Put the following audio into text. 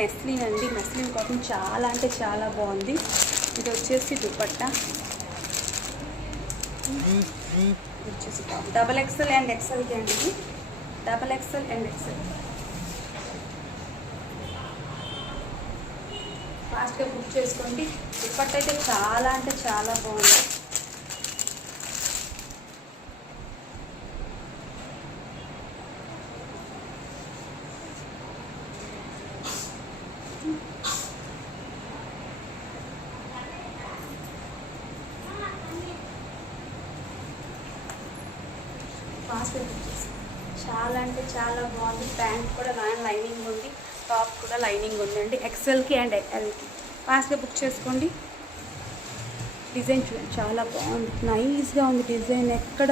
Muslin అండి, muslin cotton చాలా అంటే చాలా బాగుంది. ఇది వచ్చేసి దుపట్టా వచ్చేసి డబల్ ఎక్సెల్ అండ్ ఎక్సెల్కి అండి. ఇది డబల్ ఎక్సెల్ అండ్ ఎక్సెల్. ఫాస్ట్గా బుక్ చేసుకోండి. దుపట్టా అయితే చాలా అంటే చాలా బాగుంది. ఫాస్ట్గా బుక్ చేసుకోండి. చాలా అంటే చాలా బాగుంది. ప్యాంట్ కూడా లైనింగ్ ఉంది, టాప్ కూడా లైనింగ్ ఉందండి. ఎక్సెల్కి అండ్ ఎల్కి ఫాస్ట్గా బుక్ చేసుకోండి. డిజైన్ చూడండి చాలా బాగుంది, నైస్గా ఉంది డిజైన్. ఎక్కడ